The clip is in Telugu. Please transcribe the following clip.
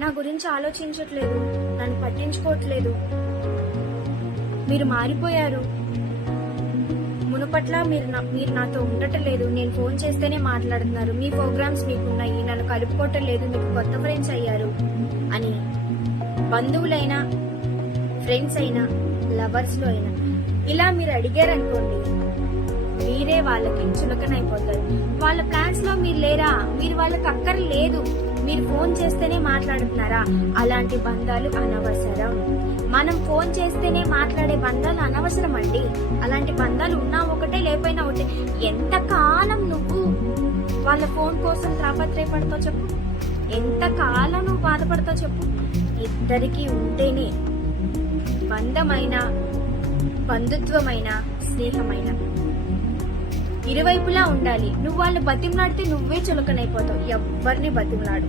నా గురించి ఆలోచించట్లేదు. నన్ను పట్టించుకోవట్లేదు. మీరు మారిపోయారు. మునుపట్ల మీరు మీరు నాతో ఉండటం లేదు నేను ఫోన్ చేస్తేనే మాట్లాడుతున్నారు. మీ ప్రోగ్రామ్స్ మీకున్నాయి. నన్ను కలుపుకోవటం లేదు మీకు కొత్త ఫ్రెండ్స్ అయ్యారు అని. బంధువులైనా ఫ్రెండ్స్ అయినా లవర్స్లో అయినా. ఇలా మీరు అడిగారనుకోండి. మీరే వాళ్ళకి చులకనైపోతారు వాళ్ళ ప్లాన్స్లో మీరు లేరా? మీరు వాళ్ళకి అక్కర లేదు. మీరు ఫోన్ చేస్తేనే మాట్లాడుతున్నారా? అలాంటి బంధాలు అనవసరం. మనం ఫోన్ చేస్తేనే మాట్లాడే బంధాలు అనవసరం అండి. అలాంటి బంధాలు ఉన్నా ఒకటే లేకపోయినా ఒకటే. ఎంత కాలం నువ్వు వాళ్ళ ఫోన్ కోసం తాపత్రయపడతావు చెప్పు? ఎంత కాలం నువ్వు బాధపడతావు చెప్పు? ఇద్దరికి ఉంటేనే బంధమైన బంధుత్వమైన స్నేహమైన ఇరువైపులా ఉండాలి. నువ్వు వాళ్ళు బతిమలాడితే నువ్వే చులకనైపోతావు. ఎవ్వరిని బతిమలాడు